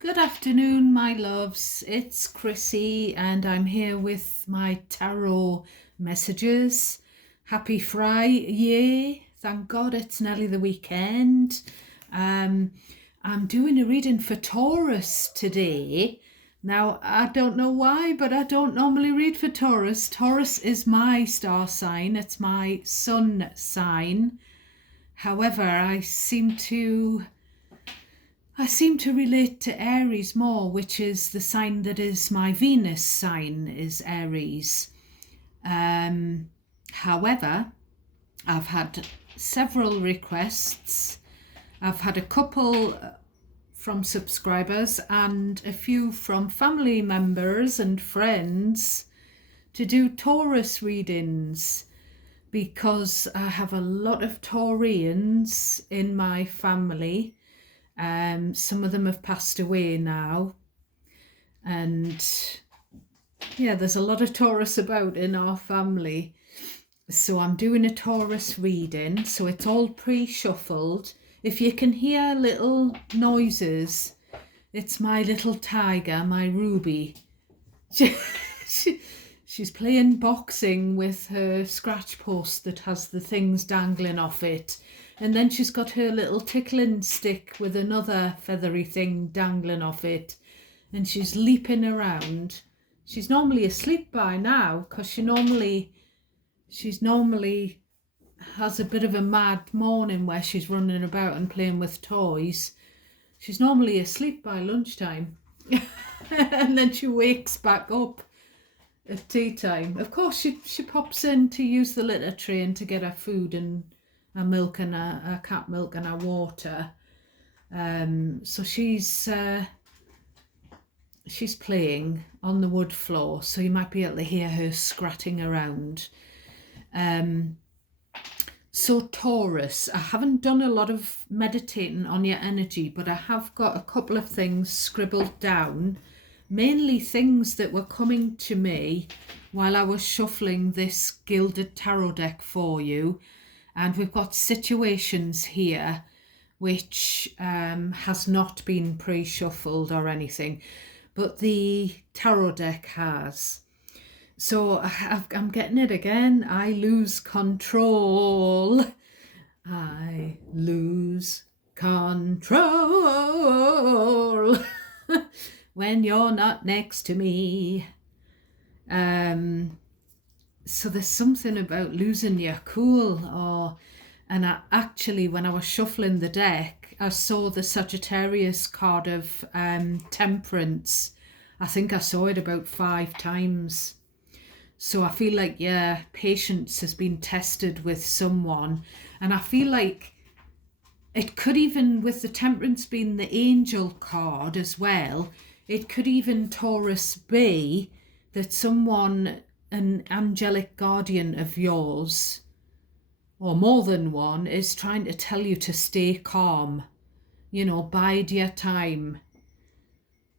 Good afternoon, my loves. It's Chrissy, and I'm here with my tarot messages. Happy Friday. Thank God it's nearly the weekend. I'm doing a reading for Taurus today. Now, I don't know why, but I don't normally read for Taurus. Taurus is my star sign, it's my sun sign. However, I seem to relate to Aries more, which is the sign that is my Venus sign, is Aries. However, I've had several requests. I've had a couple from subscribers and a few from family members and friends to do Taurus readings because I have a lot of Taurians in my family. Some of them have passed away now, and yeah, there's a lot of Taurus about in our family. So I'm doing a Taurus reading, so it's all pre-shuffled. If you can hear little noises, it's my little tiger, my Ruby. She's playing boxing with her scratch post that has the things dangling off it. And then she's got her little tickling stick with another feathery thing dangling off it. And she's leaping around. She's normally asleep by now because she's normally has a bit of a mad morning where she's running about and playing with toys. She's normally asleep by lunchtime. And then she wakes back up at tea time. Of course, she pops in to use the litter tray and to get her food and her milk and her cat milk and her water. So she's playing on the wood floor, so you might be able to hear her scratching around. So Taurus, I haven't done a lot of meditating on your energy, but I have got a couple of things scribbled down, mainly things that were coming to me while I was shuffling this gilded tarot deck for you. And we've got situations here which has not been pre-shuffled or anything, but the tarot deck has. So I'm getting it again. I lose control. I lose control when you're not next to me. So there's something about losing your cool. And I actually, when I was shuffling the deck, I saw the Sagittarius card of Temperance. I think I saw it about 5 times. So I feel like, yeah, patience has been tested with someone. And I feel like it could even, with the Temperance being the angel card as well, it could even, Taurus, be that someone, an angelic guardian of yours, or more than one, is trying to tell you to stay calm. Bide your time.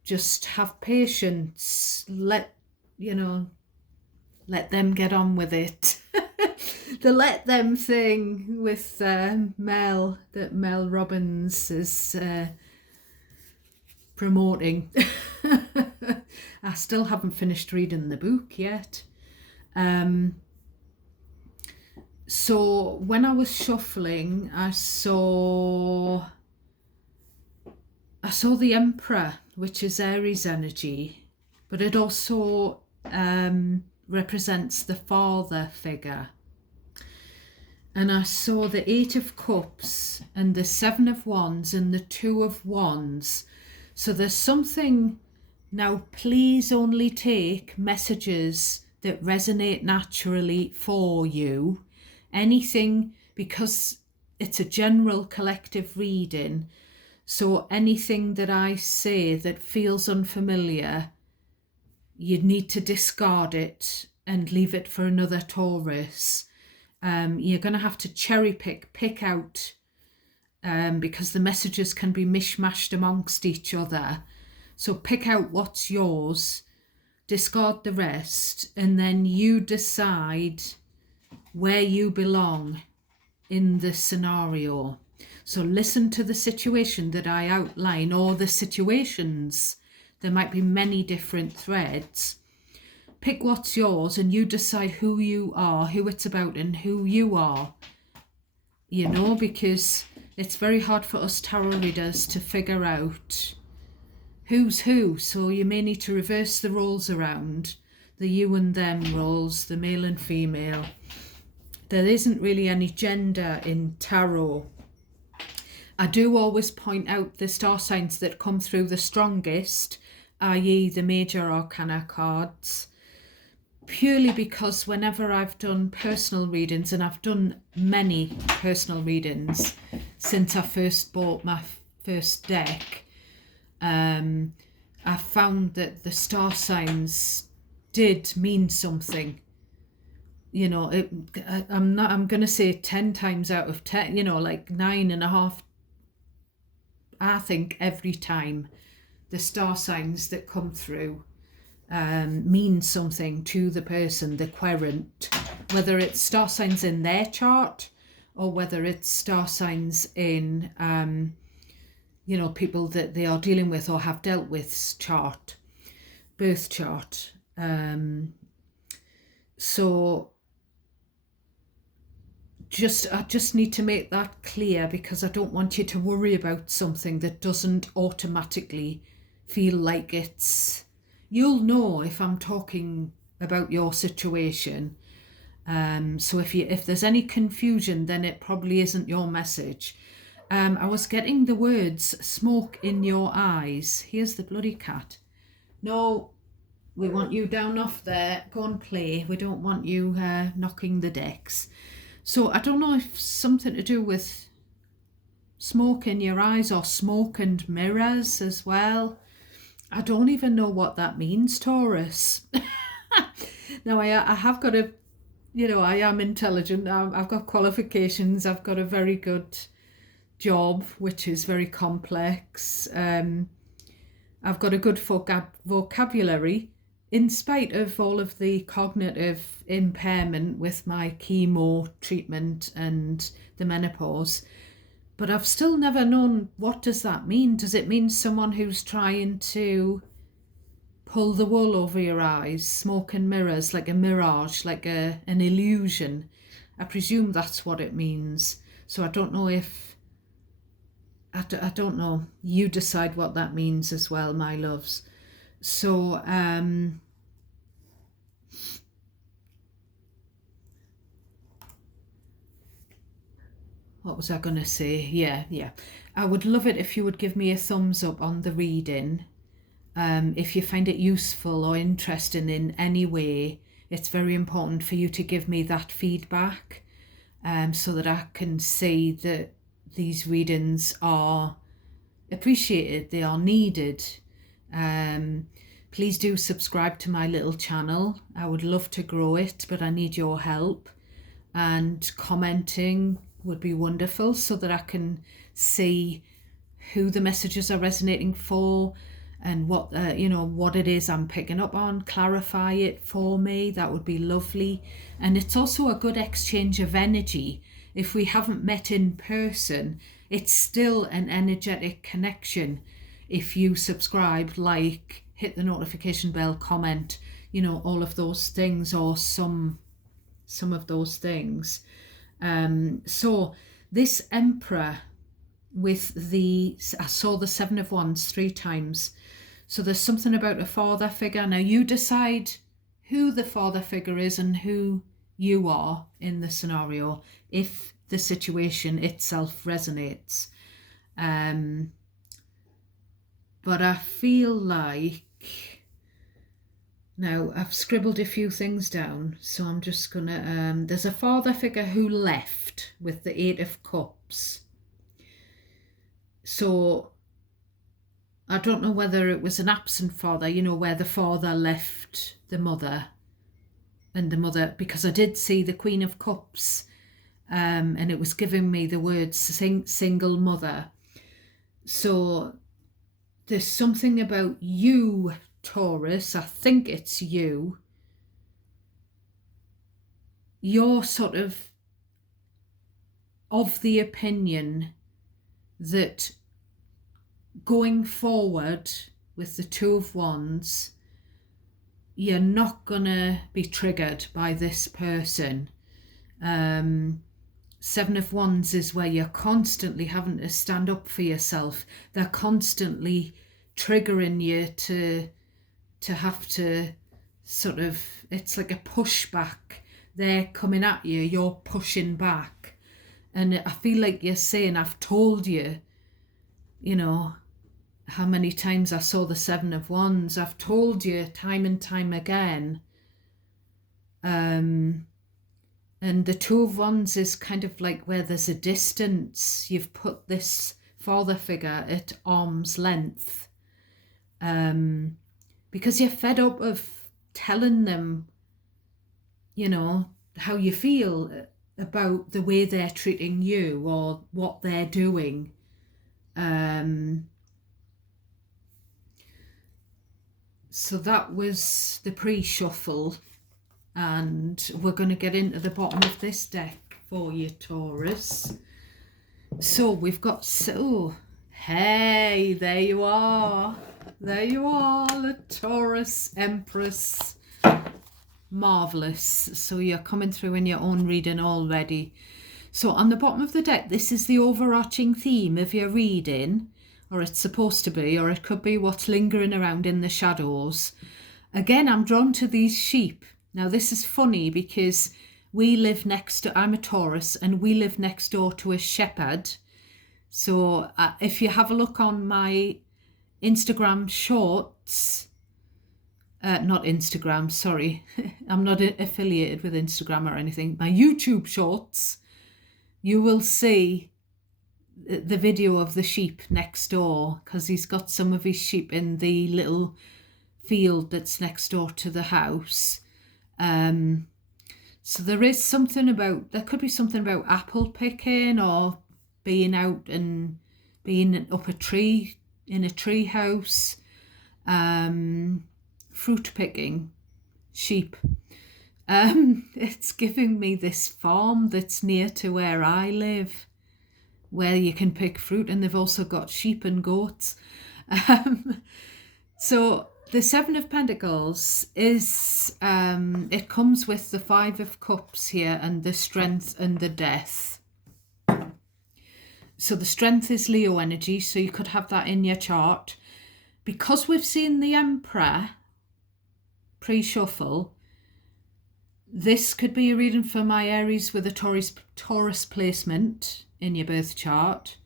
Just have patience. Let them get on with it. The let them thing with Mel, that Mel Robbins is promoting. I still haven't finished reading the book yet. So when I was shuffling, I saw the Emperor, which is Aries energy, but it also represents the father figure. And I saw the 8 of Cups and the 7 of Wands and the 2 of Wands. So there's something now. Please only take messages that resonate naturally for you. Anything, because it's a general collective reading. So anything that I say that feels unfamiliar, you need to discard it and leave it for another Taurus. You're going to have to pick out, because the messages can be mishmashed amongst each other. So pick out what's yours, discard the rest, and then you decide where you belong in the scenario. So listen to the situation that I outline, or the situations. There might be many different threads. Pick what's yours and you decide who you are, who it's about, and who you are. You know, because it's very hard for us tarot readers to figure out who's who. So you may need to reverse the roles around, the you and them roles, the male and female. There isn't really any gender in tarot. I do always point out the star signs that come through the strongest, i.e. the major arcana cards, purely because whenever I've done personal readings, and I've done many personal readings since I first bought my first deck, I found that the star signs did mean something. You know, I'm going to say 10 times out of 10, you know, like 9.5, I think, every time the star signs that come through mean something to the person, the querent, whether it's star signs in their chart or whether it's star signs in, you know, people that they are dealing with or have dealt with chart, birth chart. So I just need to make that clear, because I don't want you to worry about something that doesn't automatically feel like it's... You'll know if I'm talking about your situation. So if there's any confusion, then it probably isn't your message. I was getting the words smoke in your eyes. Here's the bloody cat. No, we want you down off there. Go and play. We don't want you knocking the decks. So I don't know if something to do with smoke in your eyes or smoke and mirrors as well. I don't even know what that means, Taurus. Now, I have got a, you know, I am intelligent. I've got qualifications. I've got a very good job, which is very complex. I've got a good vocabulary, in spite of all of the cognitive impairment with my chemo treatment and the menopause. But I've still never known, what does that mean? Does it mean someone who's trying to pull the wool over your eyes, smoke and mirrors, like a mirage, like an illusion? I presume that's what it means. So I don't know if... I don't know. You decide what that means as well, my loves. So, what was I going to say? Yeah. I would love it if you would give me a thumbs up on the reading. If you find it useful or interesting in any way, it's very important for you to give me that feedback, so that I can see that these readings are appreciated, they are needed. Please do subscribe to my little channel. I would love to grow it, but I need your help. And commenting would be wonderful, so that I can see who the messages are resonating for and what you know, what it is I'm picking up on. Clarify it for me. That would be lovely. And it's also a good exchange of energy. If we haven't met in person, it's still an energetic connection. If you subscribe, like, hit the notification bell, comment, you know, all of those things, or some of those things. So this Emperor with I saw the Seven of Wands 3 times. So there's something about a father figure. Now you decide who the father figure is and who you are in the scenario, if the situation itself resonates. But I feel like, now I've scribbled a few things down, so I'm just gonna, there's a father figure who left with the 8 of Cups. So I don't know whether it was an absent father, you know, where the father left the mother, and the mother, because I did see the Queen of Cups, and it was giving me the words single mother. So there's something about you, Taurus, I think it's you. You're sort of the opinion that going forward with the Two of Wands, you're not gonna be triggered by this person. Seven of Wands is where you're constantly having to stand up for yourself. They're constantly triggering you to have to sort of, it's like a pushback. They're coming at you, you're pushing back. And I feel like you're saying, I've told you, you know, how many times I saw the Seven of Wands. I've told you time and time again. And the Two of Wands is kind of like where there's a distance. You've put this father figure at arm's length. Because you're fed up of telling them, you know, how you feel about the way they're treating you or what they're doing. So that was the pre-shuffle, and we're going to get into the bottom of this deck for you, Taurus. So we've got, hey, there you are. There you are, the Taurus Empress. Marvellous. So you're coming through in your own reading already. So on the bottom of the deck, this is the overarching theme of your reading, or it's supposed to be, or it could be what's lingering around in the shadows. Again, I'm drawn to these sheep. Now, this is funny because we live next to, I'm a Taurus, and we live next door to a shepherd. So if you have a look on my Instagram shorts, not Instagram, sorry, I'm not affiliated with Instagram or anything, my YouTube shorts, you will see the video of the sheep next door, because he's got some of his sheep in the little field that's next door to the house. So there is something about, there could be something about apple picking or being out and being up a tree, in a tree house, fruit picking, sheep. It's giving me this farm that's near to where I live, where you can pick fruit, and they've also got sheep and goats. So the Seven of Pentacles is, it comes with the Five of Cups here and the Strength and the Death. So the Strength is Leo energy, so you could have that in your chart. Because we've seen the Emperor pre-shuffle, this could be a reading for my Aries with a Taurus placement in your birth chart.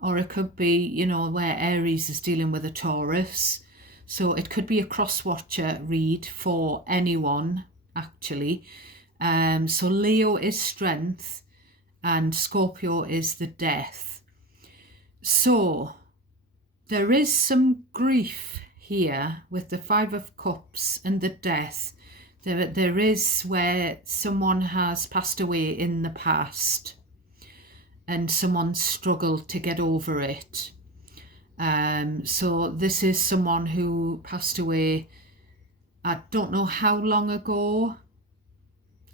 Or it could be, you know, where Aries is dealing with a Taurus. So it could be a cross-watcher read for anyone, actually. So Leo is Strength and Scorpio is the Death. So there is some grief here with the Five of Cups and the Death. There is where someone has passed away in the past and someone struggled to get over it. So this is someone who passed away, I don't know how long ago.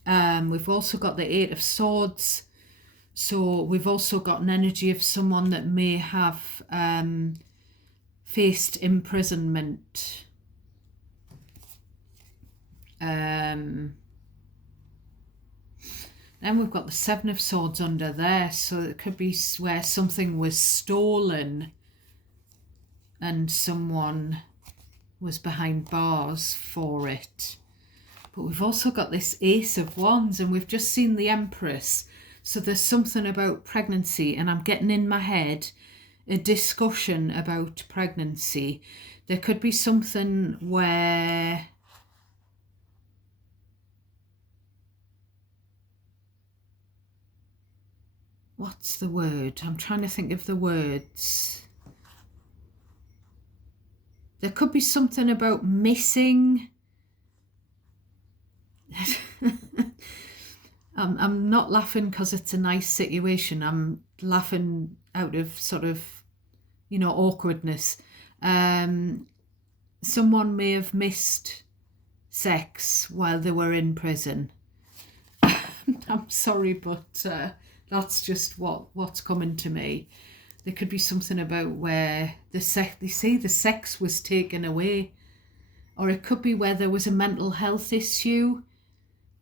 We've also got the Eight of Swords. So we've also got an energy of someone that may have faced imprisonment. Then we've got the Seven of Swords under there. So it could be where something was stolen and someone was behind bars for it. But we've also got this Ace of Wands, and we've just seen the Empress. So there's something about pregnancy, and I'm getting in my head a discussion about pregnancy. There could be something where what's the word? I'm trying to think of the words. There could be something about missing. I'm not laughing because it's a nice situation. I'm laughing out of sort of, you know, awkwardness. Someone may have missed sex while they were in prison. I'm sorry, but that's just what's coming to me. there could be something about where they say the sex was taken away, or it could be where there was a mental health issue.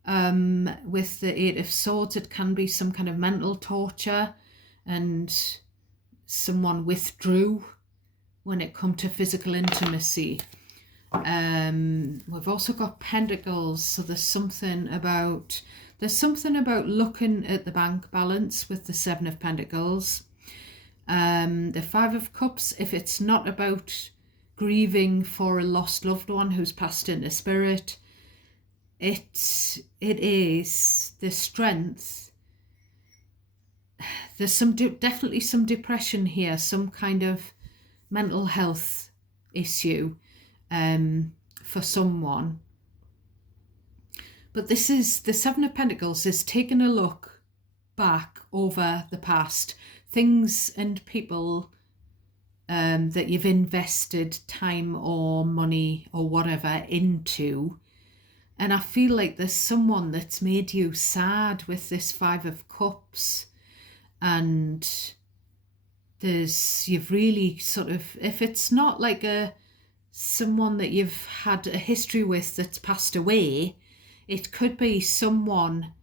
With the Eight of Swords, it can be some kind of mental torture, and someone withdrew when it come to physical intimacy. We've also got Pentacles, so there's something about looking at the bank balance with the Seven of Pentacles. The Five of Cups, if it's not about grieving for a lost loved one who's passed into spirit, it is the strength. There's definitely some depression here, some kind of mental health issue for someone. But this is the Seven of Pentacles is taking a look back over the past, things and people that you've invested time or money or whatever into. And I feel like there's someone that's made you sad with this Five of Cups, and you've really sort of, if it's not like someone that you've had a history with that's passed away, it could be someone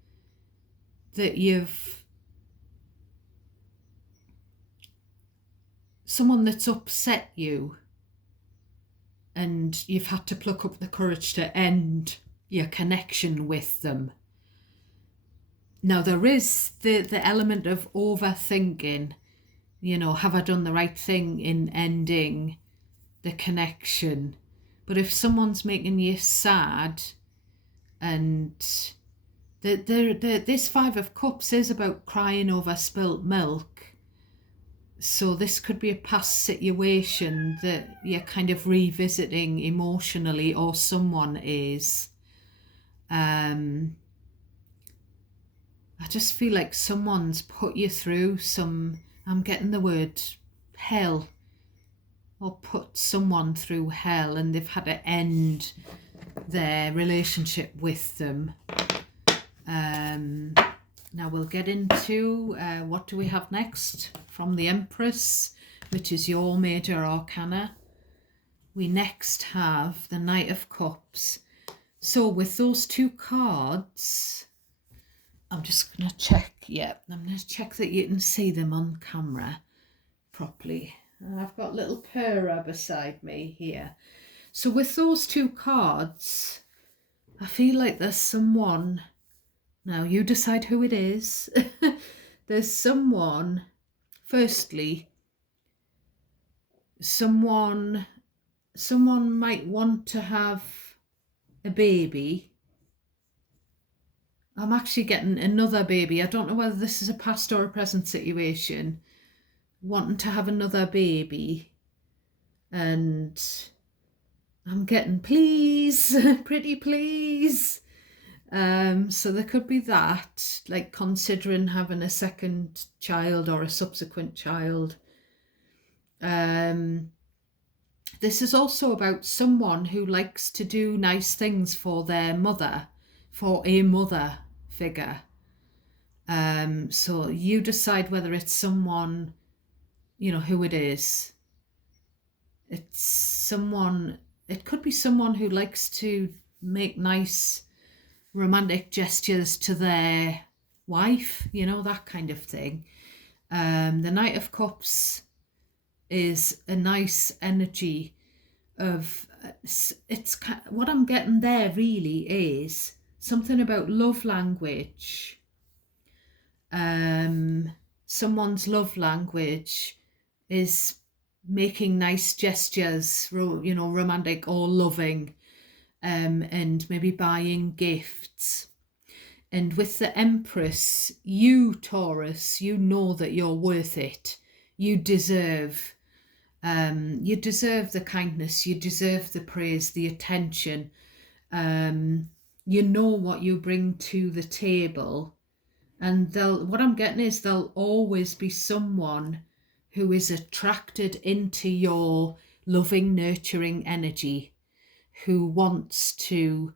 that someone that's upset you, and you've had to pluck up the courage to end your connection with them. Now there is the element of overthinking, have I done the right thing in ending the connection? But if someone's making you sad, and this Five of Cups is about crying over spilt milk, so this could be a past situation that you're kind of revisiting emotionally, or someone is. I just feel like someone's put you through I'm getting the word hell, or put someone through hell, and they've had to end their relationship with them. Now we'll get into what do we have next from the Empress, which is your major arcana. We next have the Knight of Cups. So with those two cards, I'm just going to check. Yeah, I'm going to check that you can see them on camera properly. I've got little Purah beside me here. So with those two cards, I feel like there's someone. Now you decide who it is. There's someone, firstly, someone might want to have a baby. I'm actually getting another baby. I don't know whether this is a past or a present situation. Wanting to have another baby. And I'm getting please, pretty please. So there could be that, like considering having a second child or a subsequent child. This is also about someone who likes to do nice things for their mother, for a mother figure. So you decide whether it's someone, who it is. It's someone, it could be someone who likes to make nice romantic gestures to their wife, that kind of thing. The Knight of Cups is a nice energy of, it's what I'm getting there really is something about love language. Someone's love language is making nice gestures, romantic or loving, and maybe buying gifts. And with the Empress, you, Taurus, you know that you're worth it. You deserve the kindness, you deserve the praise, the attention. You know what you bring to the table. And what I'm getting is there'll always be someone who is attracted into your loving, nurturing energy, who wants to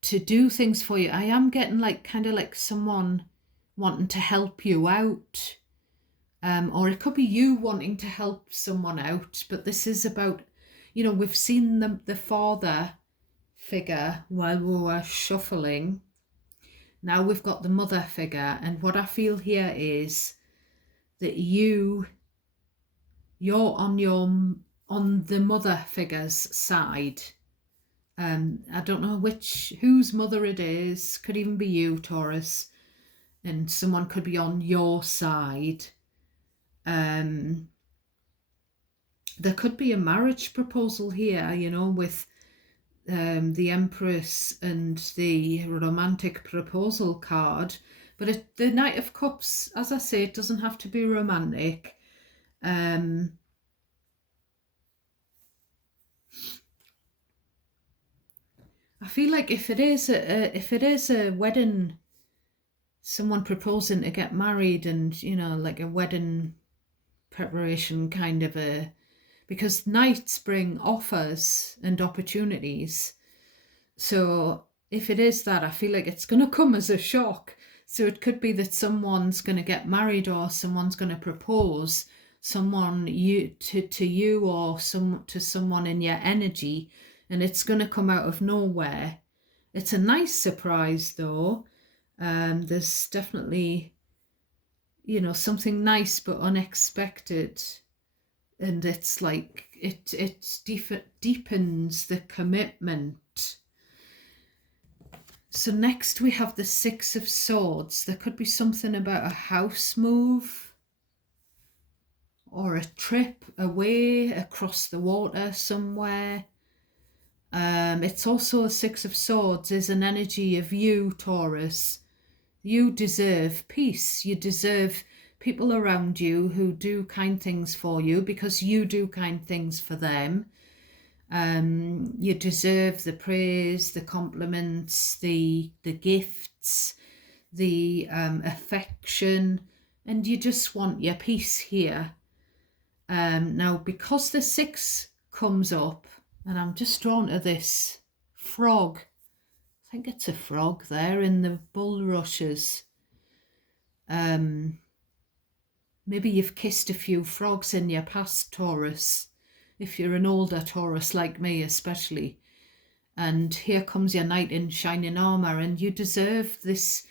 do things for you. I am getting kind of like someone wanting to help you out. or it could be you wanting to help someone out, but this is about, we've seen the father figure while we were shuffling. Now we've got the mother figure, and what I feel here is that you're on the mother figure's side. I don't know whose mother it is. Could even be you, Taurus, and someone could be on your side. There could be a marriage proposal here, with the Empress and the romantic proposal card. But the Knight of Cups, as I say, it doesn't have to be romantic. I feel like if it is a wedding, someone proposing to get married, and like a wedding preparation kind of because knights bring offers and opportunities. So if it is that, I feel like it's going to come as a shock. So it could be that someone's going to get married, or someone's going to propose, someone to you, or to someone in your energy, and it's going to come out of nowhere. It's a nice surprise though. There's definitely, something nice but unexpected, and it's like it deepens the commitment. So next we have the Six of Swords. There could be something about a house move, or a trip away across the water somewhere. It's also a Six of Swords is an energy of you, Taurus. You deserve peace. You deserve people around you who do kind things for you, because you do kind things for them. You deserve the praise, the compliments, the gifts, the affection, and you just want your peace here. Now, because the 6 comes up, and I'm just drawn to this frog. I think it's a frog there in the bulrushes. Maybe you've kissed a few frogs in your past, Taurus, if you're an older Taurus like me especially. And here comes your knight in shining armour, and you deserve this,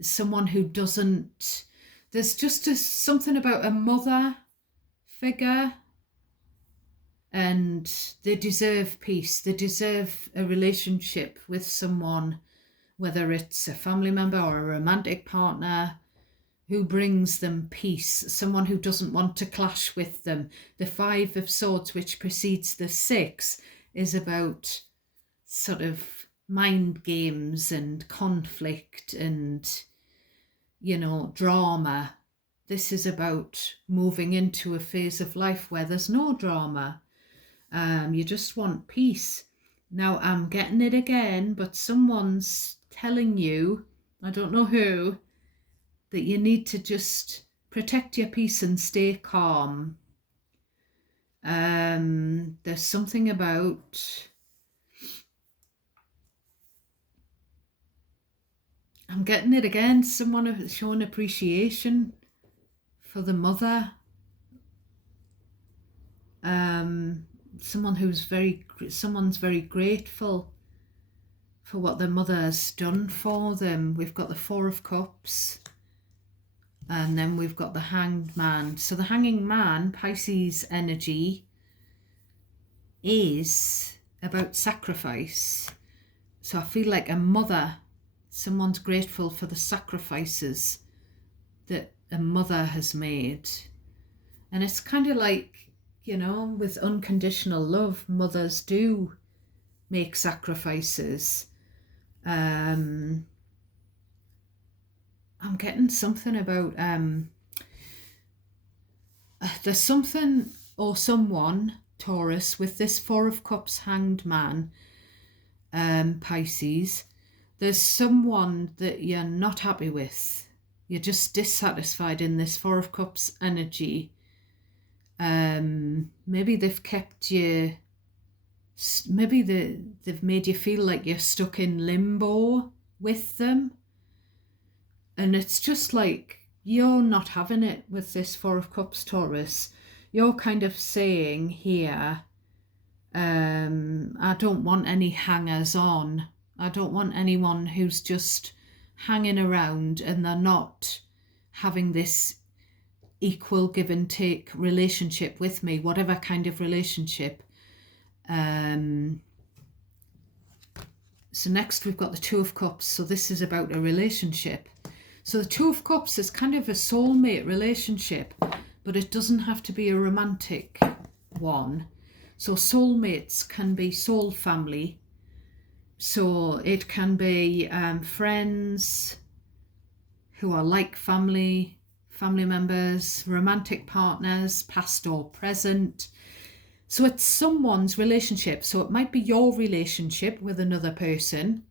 someone who doesn't... There's just something about a mother figure, and they deserve peace. They deserve a relationship with someone, whether it's a family member or a romantic partner, who brings them peace, someone who doesn't want to clash with them. The 5 of Swords, which precedes the 6, is about sort of mind games and conflict and, drama. This is about moving into a phase of life where there's no drama. You just want peace. Now I'm getting it again, but someone's telling you, I don't know who, that you need to just protect your peace and stay calm. There's something about... I'm getting it again, someone showing appreciation for the mother. Someone's very grateful for what their mother has done for them. We've got the 4 of Cups, and then we've got the Hanged Man. So the Hanging Man, Pisces energy, is about sacrifice. So I feel like a mother, someone's grateful for the sacrifices that a mother has made. And it's kind of like, with unconditional love, mothers do make sacrifices. I'm getting something about there's something or someone, Taurus, with this 4 of Cups Hanged Man, Pisces. There's someone that you're not happy with. You're just dissatisfied in this 4 of Cups energy. Maybe they've kept you, maybe they've made you feel like you're stuck in limbo with them. And it's just like, you're not having it with this Four of Cups, Taurus. You're kind of saying here, I don't want any hangers on. I don't want anyone who's just hanging around and they're not having this equal give and take relationship with me, whatever kind of relationship. So next we've got the Two of Cups. So this is about a relationship. So the Two of Cups is kind of a soulmate relationship, but it doesn't have to be a romantic one. So soulmates can be soul family. So it can be friends who are like family members, romantic partners, past or present. So it's someone's relationship. So it might be your relationship with another person.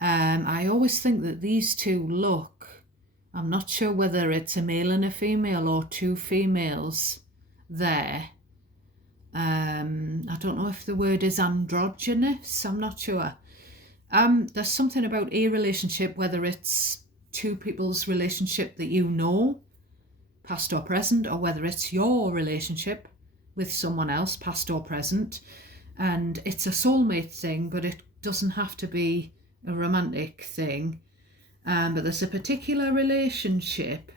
I always think that these two look, I'm not sure whether it's a male and a female or two females there. I don't know if the word is androgynous, I'm not sure. There's something about a relationship, whether it's two people's relationship that you know, past or present, or whether it's your relationship with someone else, past or present, and it's a soulmate thing, but it doesn't have to be a romantic thing. But there's a particular relationship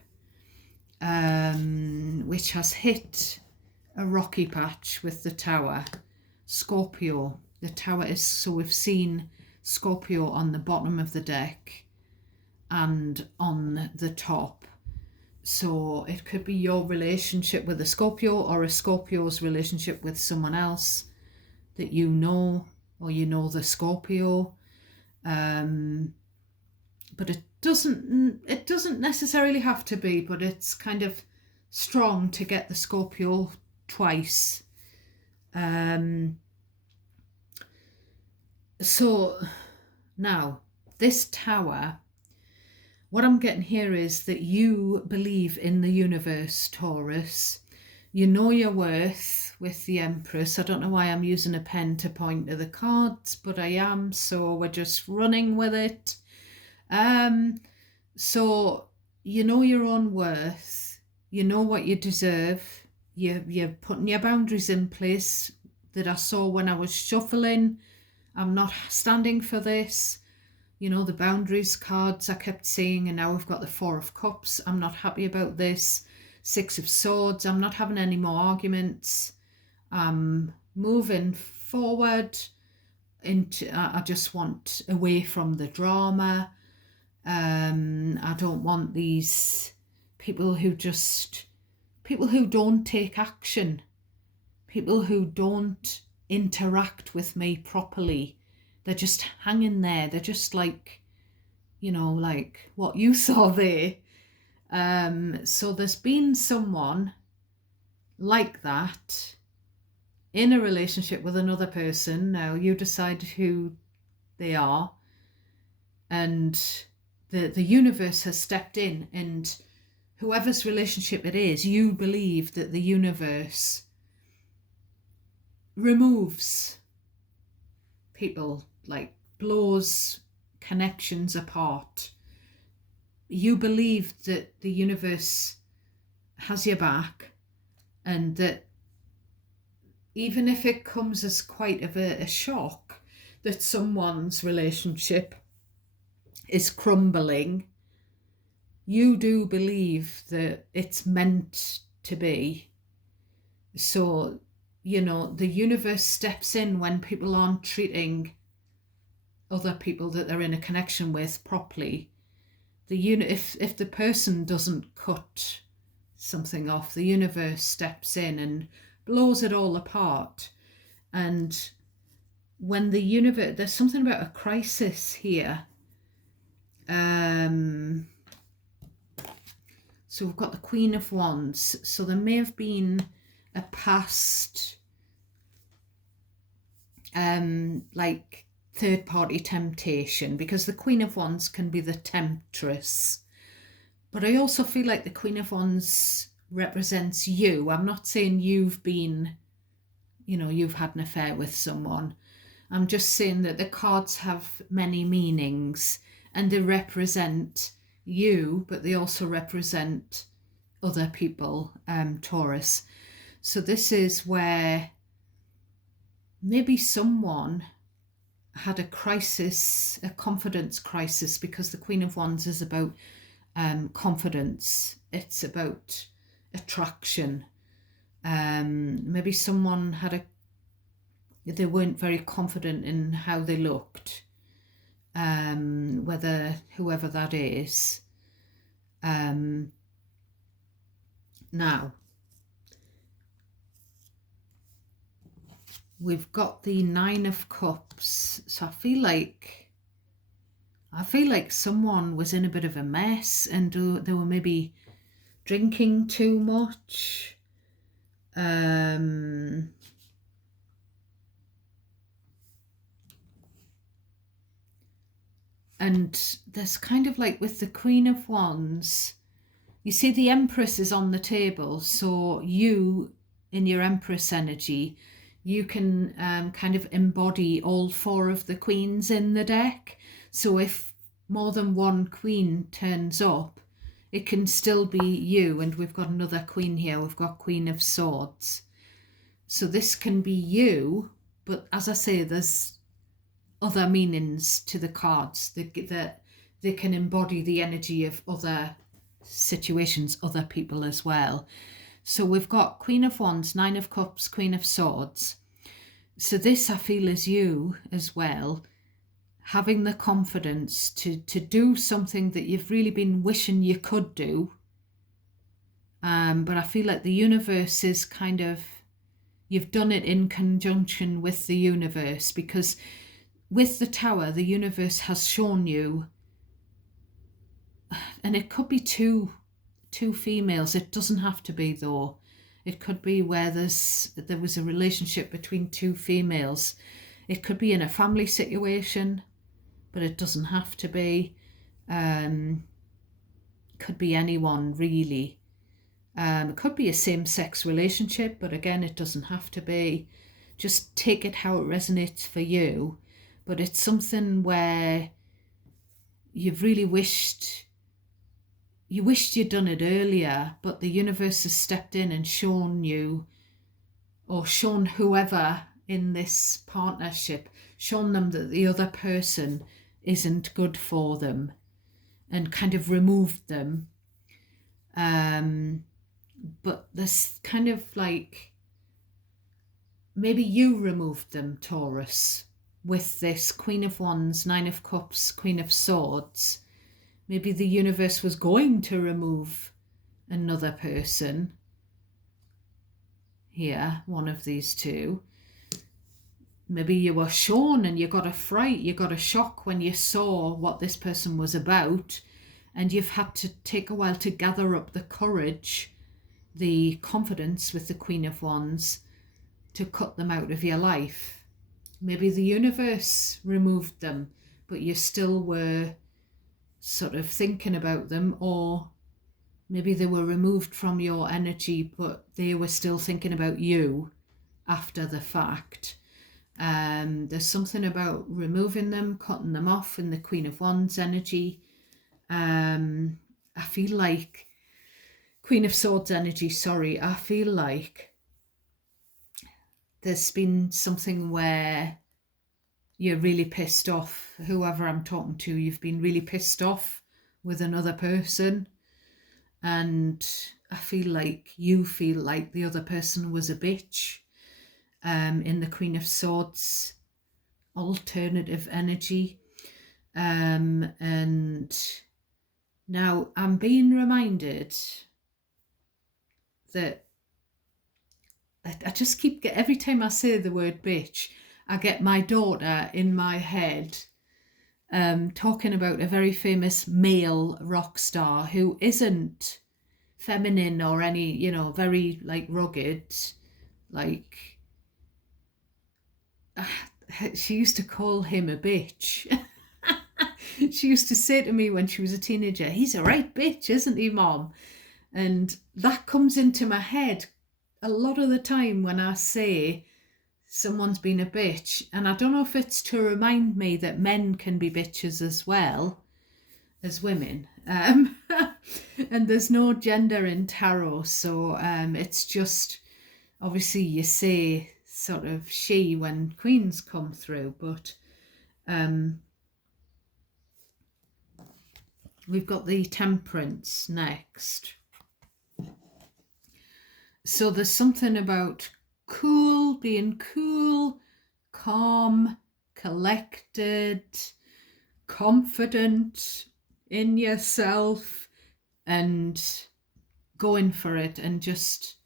which has hit a rocky patch with the Tower. Scorpio. The Tower is, so we've seen Scorpio on the bottom of the deck and on the top. So it could be your relationship with a Scorpio or a Scorpio's relationship with someone else that you know, or you know the Scorpio. But it doesn't necessarily have to be, but it's kind of strong to get the Scorpio twice. So now this Tower, what I'm getting here is that you believe in the universe, Taurus. You know your worth with the Empress. I don't know why I'm using a pen to point to the cards, but I am, so we're just running with it. So you know your own worth. You know what you deserve. You're putting your boundaries in place that I saw when I was shuffling. I'm not standing for this. You know, the boundaries cards I kept seeing, and now we've got the Four of Cups. I'm not happy about this. Six of Swords. I'm not having any more arguments. I'm moving forward into, I just want away from the drama. I don't want these people who don't take action, people who don't interact with me properly. They're just hanging there. They're just like, you know, like what you saw there. So there's been someone like that in a relationship with another person. Now you decide who they are, and the universe has stepped in, and whoever's relationship it is, you believe that the universe removes people, like blows connections apart. You believe that the universe has your back, and that even if it comes as quite of a shock that someone's relationship is crumbling, you do believe that it's meant to be. So, you know, the universe steps in when people aren't treating other people that they're in a connection with properly. If the person doesn't cut something off, the universe steps in and blows it all apart. And when the universe, there's something about a crisis here. So we've got the Queen of Wands. So there may have been a past like third-party temptation, because the Queen of Wands can be the temptress. But I also feel like the Queen of Wands represents you. I'm not saying you've been, you know, you've had an affair with someone. I'm just saying that the cards have many meanings, and they represent, you, but they also represent other people, Taurus. So this is where maybe someone had a crisis, a confidence crisis, because the Queen of Wands is about confidence. It's about attraction. Maybe someone they weren't very confident in how they looked. Whoever that is. Now, we've got the Nine of Cups. So I feel like someone was in a bit of a mess and they were maybe drinking too much. And there's kind of like with the Queen of Wands, you see the Empress is on the table. So you, in your Empress energy, you can kind of embody all four of the queens in the deck. So if more than one queen turns up, it can still be you. And we've got another queen here. We've got Queen of Swords. So this can be you, but as I say, there's other meanings to the cards. They can embody the energy of other situations, other people as well. So we've got Queen of Wands, Nine of Cups, Queen of Swords. So this I feel is you as well, having the confidence to do something that you've really been wishing you could do. But I feel like the universe is kind of, you've done it in conjunction with the universe, because with the Tower, the universe has shown you, and it could be two females. It doesn't have to be, though. It could be where there was a relationship between two females. It could be in a family situation, but it doesn't have to be. Could be anyone, really. It could be a same-sex relationship, but again, it doesn't have to be. Just take it how it resonates for you. But it's something where you've really wished you'd done it earlier, but the universe has stepped in and shown you, or shown whoever in this partnership, shown them that the other person isn't good for them and kind of removed them. But there's kind of like, maybe you removed them, Taurus, with this Queen of Wands, Nine of Cups, Queen of Swords. Maybe the universe was going to remove another person. Here, one of these two. Maybe you were shown and you got a fright, you got a shock when you saw what this person was about, and you've had to take a while to gather up the courage, the confidence with the Queen of Wands to cut them out of your life. Maybe the universe removed them, but you still were sort of thinking about them, or maybe they were removed from your energy, but they were still thinking about you after the fact. There's something about removing them, cutting them off in the Queen of Wands energy. I feel like Queen of Swords energy, I feel like there's been something where you're really pissed off. Whoever I'm talking to, you've been really pissed off with another person. And I feel like you feel like the other person was a bitch. In the Queen of Swords alternative energy. And now I'm being reminded that I just keep every time I say the word bitch, I get my daughter in my head talking about a very famous male rock star who isn't feminine or any, very like rugged, like she used to call him a bitch. She used to say to me when she was a teenager, he's a right bitch, isn't he, Mom? And that comes into my head a lot of the time when I say someone's been a bitch. And I don't know if it's to remind me that men can be bitches as well. as women. And there's no gender in tarot, so it's just, obviously you say sort of she when queens come through, but we've got the Temperance next. So there's something about cool, being cool, calm, collected, confident in yourself, and going for it and just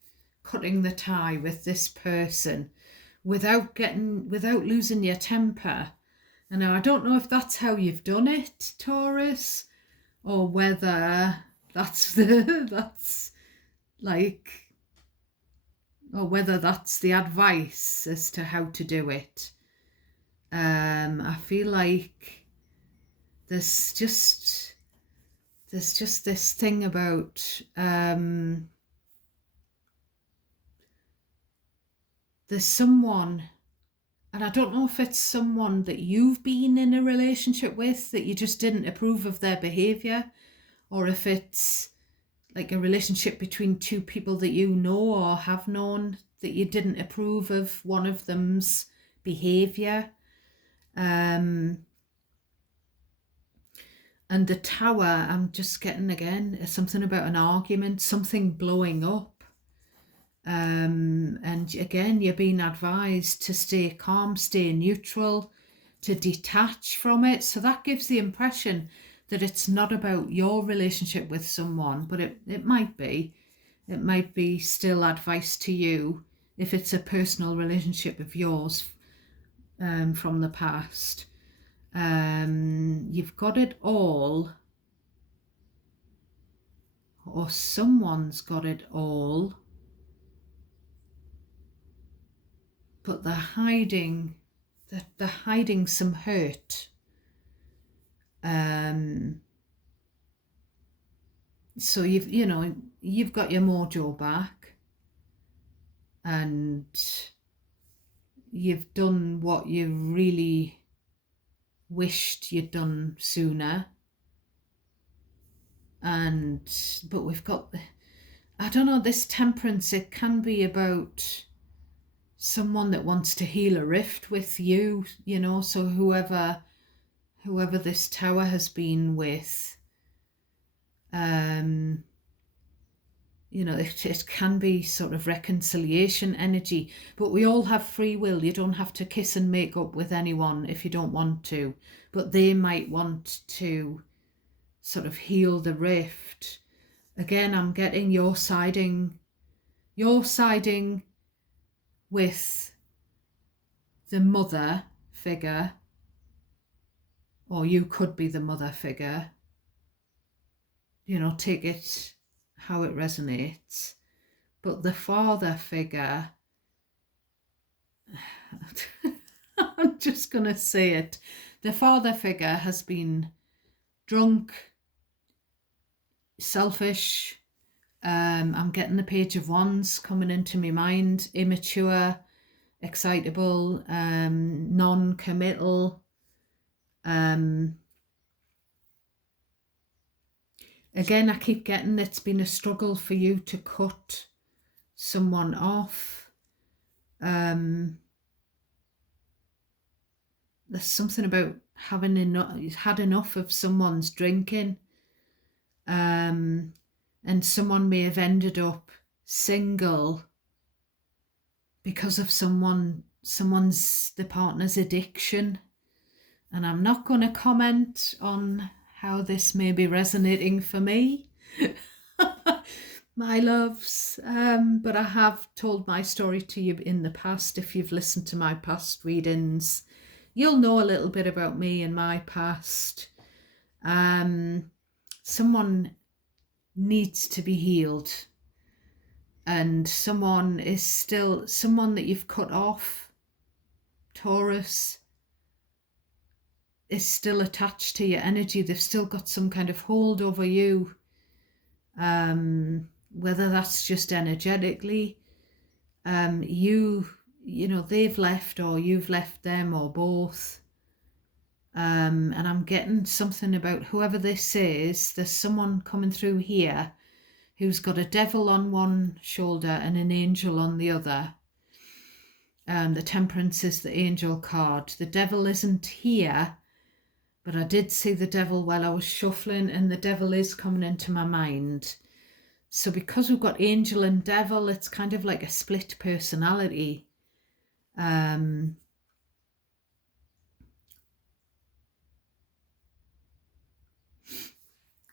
cutting the tie with this person without losing your temper. And I don't know if that's how you've done it, Taurus, or whether that's or whether that's the advice as to how to do it. I feel like there's just this thing about there's someone, and I don't know if it's someone that you've been in a relationship with that you just didn't approve of their behaviour, or if it's like a relationship between two people that you know or have known that you didn't approve of one of them's behaviour. And the Tower, I'm just getting again something about an argument, something blowing up. And again, you're being advised to stay calm, stay neutral, to detach from it. So that gives the impression that it's not about your relationship with someone, but it might be. It might be still advice to you if it's a personal relationship of yours from the past. You've got it all, or someone's got it all, but they're hiding some hurt. So you've got your mojo back, and you've done what you really wished you'd done sooner. But we've got, I don't know, this Temperance, it can be about someone that wants to heal a rift with you, so whoever this Tower has been with, it can be sort of reconciliation energy, but we all have free will. You don't have to kiss and make up with anyone if you don't want to, but they might want to sort of heal the rift. Again, I'm getting you're siding with the mother figure, or you could be the mother figure. Take it how it resonates. But the father figure, I'm just going to say it. The father figure has been drunk, selfish. I'm getting the Page of Wands coming into my mind. Immature, excitable, non-committal. Again, I keep getting it's been a struggle for you to cut someone off. There's something about having had enough of someone's drinking. And someone may have ended up single because of the partner's addiction. And I'm not going to comment on how this may be resonating for me, my loves, but I have told my story to you in the past. If you've listened to my past readings, you'll know a little bit about me and my past. Someone needs to be healed, and someone that you've cut off, Taurus, is still attached to your energy. They've still got some kind of hold over you, whether that's just energetically, they've left, or you've left them, or both. And I'm getting something about whoever this is. There's someone coming through here who's got a devil on one shoulder and an angel on the other. The Temperance is the angel card. The devil isn't here, but I did see the devil while I was shuffling, and the devil is coming into my mind. So because we've got angel and devil, it's kind of like a split personality.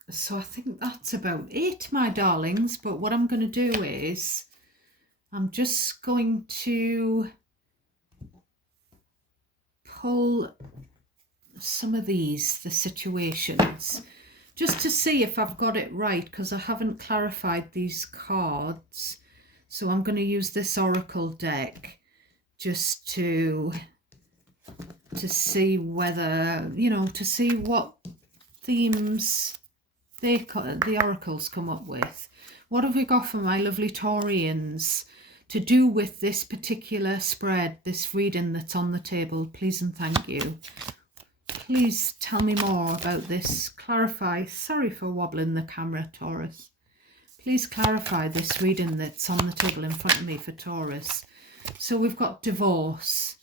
So I think that's about it, my darlings. But what I'm going to do is I'm just going to pull some of these, the situations, just to see if I've got it right, because I haven't clarified these cards. So I'm going to use this oracle deck just to see whether, to see what themes the oracles come up with. What have we got for my lovely Taurians to do with this particular spread, this reading that's on the table? Please and thank you. Please tell me more about this. Clarify. Sorry for wobbling the camera, Taurus. Please clarify this reading that's on the table in front of me for Taurus. So we've got divorce.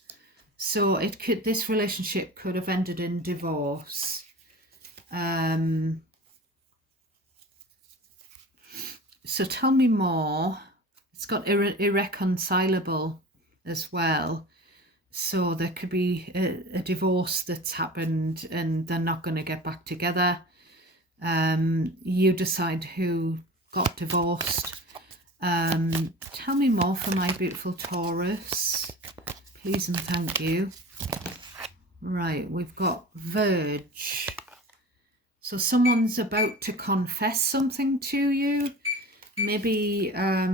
So this relationship could have ended in divorce. So tell me more. It's got irreconcilable as well. So there could be a divorce that's happened and they're not going to get back together. You decide who got divorced. Tell me more for my beautiful Taurus. Please and thank you. Right, we've got Verge. So someone's about to confess something to you. Maybe, I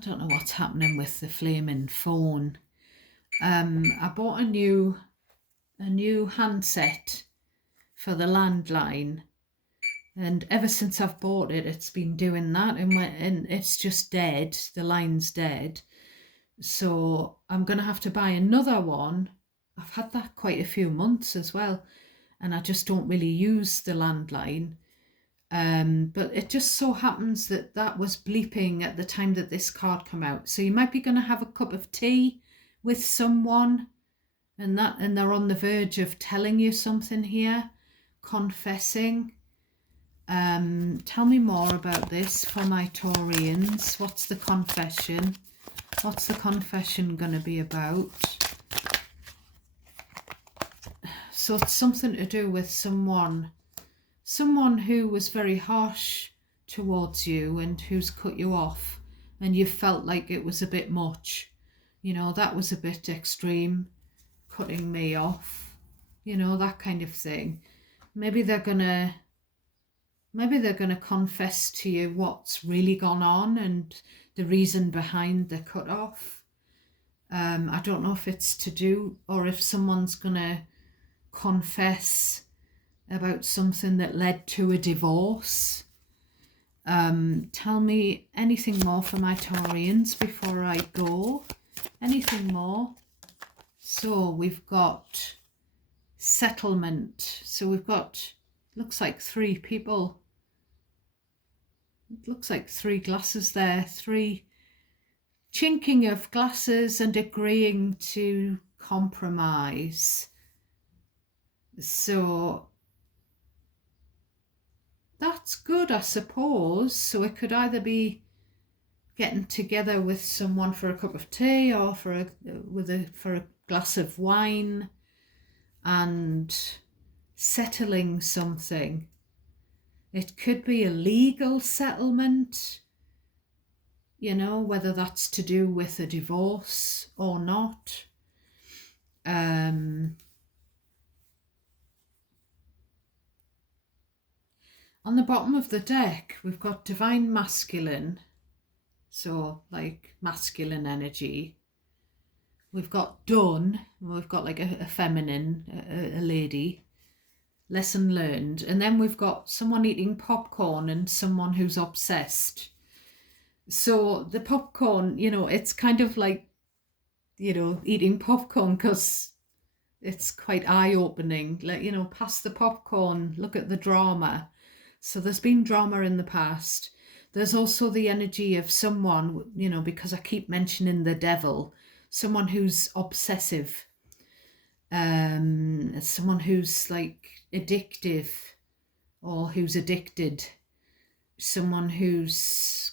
don't know what's happening with the flaming phone. I bought a new handset for the landline, and ever since I've bought it, it's been doing that, and it's just dead. The line's dead. So I'm going to have to buy another one. I've had that quite a few months as well, and I just don't really use the landline. But it just so happens that was bleeping at the time that this card came out. So you might be going to have a cup of tea with someone, and they're on the verge of telling you something here, confessing. Tell me more about this for my Taurians. What's the confession? What's the confession going to be about? So it's something to do with someone who was very harsh towards you and who's cut you off, and you felt like it was a bit much. That was a bit extreme, cutting me off, that kind of thing. Maybe they're gonna confess to you what's really gone on and the reason behind the cut off. I don't know if it's to do, or if someone's gonna confess about something that led to a divorce. Tell me anything more for my Taurians before I go. Anything more? So we've got settlement. So we've got, looks like 3 people. It looks like 3 glasses there. 3 chinking of glasses and agreeing to compromise. So that's good, I suppose. So it could either be getting together with someone for a cup of tea, or for a glass of wine, and settling something. It could be a legal settlement, whether that's to do with a divorce or not. On the bottom of the deck, we've got divine masculine, so like masculine energy. We've got done, we've got like a feminine, a lady, lesson learned. And then we've got someone eating popcorn and someone who's obsessed. So the popcorn, it's kind of like eating popcorn, because it's quite eye-opening. Like, pass the popcorn, look at the drama. So there's been drama in the past. There's also the energy of someone, because I keep mentioning the devil, someone who's obsessive, someone who's like addictive, or who's addicted, someone who's,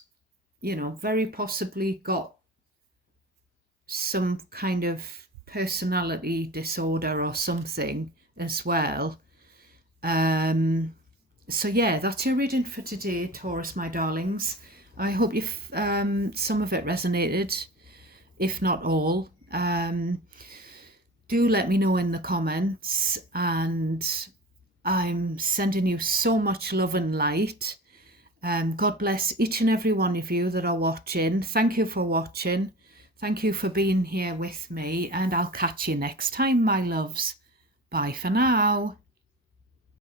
very possibly got some kind of personality disorder or something as well. So yeah, that's your reading for today, Taurus, my darlings. I hope some of it resonated, if not all. Do let me know in the comments, and I'm sending you so much love and light. God bless each and every one of you that are watching. Thank you for watching. Thank you for being here with me, and I'll catch you next time, my loves. Bye for now.